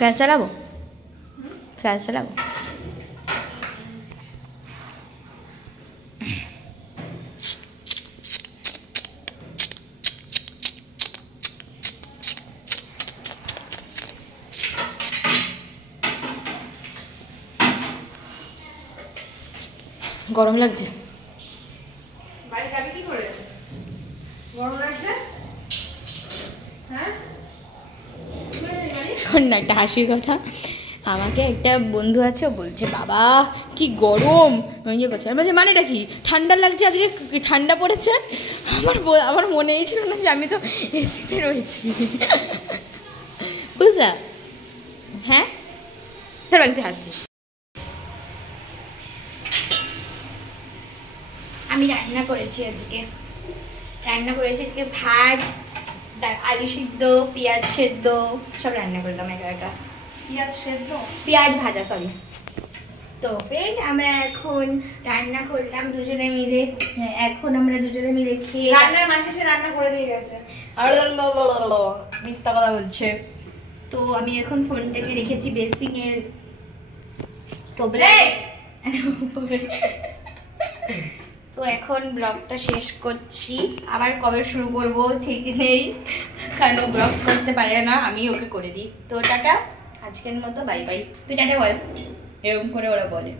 Flash চালাবো, flash চালাবো। গরম লাগছে, বাড়ি যাবি কি করে? গরম লাগছে? হ্যাঁ শোন না একটা হাসির কথা। আমাকে একটা বন্ধু আছে, ও বলছে বাবা কি গরম, ইয়ে করছে। আমি বলছি মানেটা কি? ঠান্ডা লাগছে, আজকে ঠান্ডা পড়েছে। আমার মনেই ছিল না যে আমি তো এসিতে রয়েছি, বুঝলা? হ্যাঁ তোর বাড়িতে হাসছিস। আমি রান্না করেছি আজকে, ভাত, আলু সিদ্ধ, পেঁয়াজ সেদ্ধ সব রান্না করলাম একা একা। পেঁয়াজ সেদ্ধ, পেঁয়াজ ভাজা, সরি। তো ফ্রেন্ড আমরা এখন রান্না করলাম দুজনে মিলে। এখন আমরা দুজনে মিলে খেয়ে, রান্নার মাসে সে রান্না করে দিয়ে গেছে। মিথ্যা কথা বলছে। তো আমি এখন ফোনটাকে রেখেছি বেসিং এর উপরে। তো এখন ব্লগটা শেষ করছি, আবার কবে শুরু করব ঠিক নেই, কারণ ও ব্লগ করতে পারে না, আমি ওকে করে দিই। তো টাটা, আজকের মতো বাই বাই। তুই টাটা বল, এরকম করে ওরা বলে।